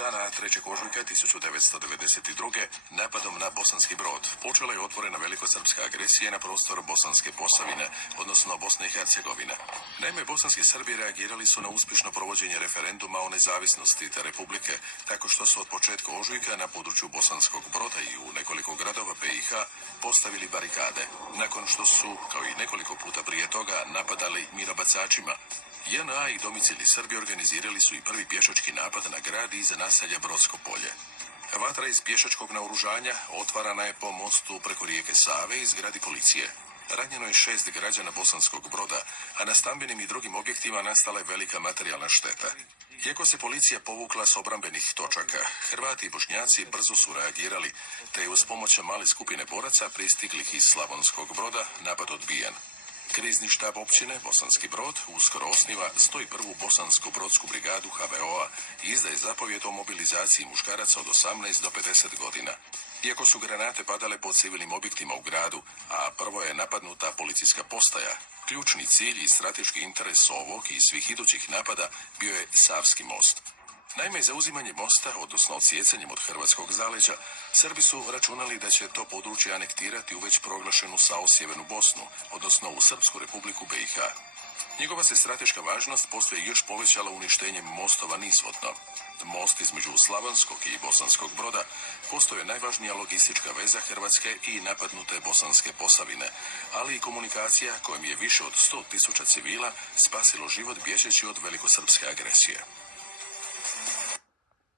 dana 3. ožujka 1992. napadom na Bosanski Brod počela je otvorena velikosrpska agresija na prostor Bosanske Posavine, odnosno Bosne i Hercegovine. Naime, bosanski Srbi reagirali su na uspješno provođenje referenduma o nezavisnosti te republike, tako što su od početka ožujka na području Bosanskog Broda i u nekoliko gradova BiH postavili barikade, nakon što su, kao i nekoliko puta prije toga, napadali minobacačima. JNA i domicilni Srbi organizirali su i prvi pješački napad na grad iza naselja Brodsko polje. Vatra iz pješačkog naoružanja otvarana je po mostu preko rijeke Save i zgradi policije. Ranjeno je 6 građana Bosanskog Broda, a na stambenim i drugim objektima nastala je velika materijalna šteta. Iako se policija povukla s obrambenih točaka, Hrvati i Bošnjaci brzo su reagirali, te je uz pomoć male skupine boraca pristiglih iz Slavonskog Broda napad odbijen. Krizni štab općine Bosanski Brod uskoro osniva 101. Bosansko-brodsku brigadu HVO-a i izdaje zapovjed o mobilizaciji muškaraca od 18 do 50 godina. Iako su granate padale po civilnim objektima u gradu, a prvo je napadnuta policijska postaja, ključni cilj i strateški interes ovog i svih idućih napada bio je Savski most. Naime, zauzimanje mosta, odnosno odsjecanjem od hrvatskog zaleđa, Srbi su računali da će to područje anektirati u već proglašenu SAO Sjevernu Bosnu, odnosno u Srpsku republiku BiH. Njegova se strateška važnost poslije još povećala uništenjem mostova nizvodno. Most između Slavonskog i Bosanskog Broda postoje najvažnija logistička veza Hrvatske i napadnute Bosanske Posavine, ali i komunikacija kojom je više od 100.000 civila spasilo život bježeći od velikosrpske agresije.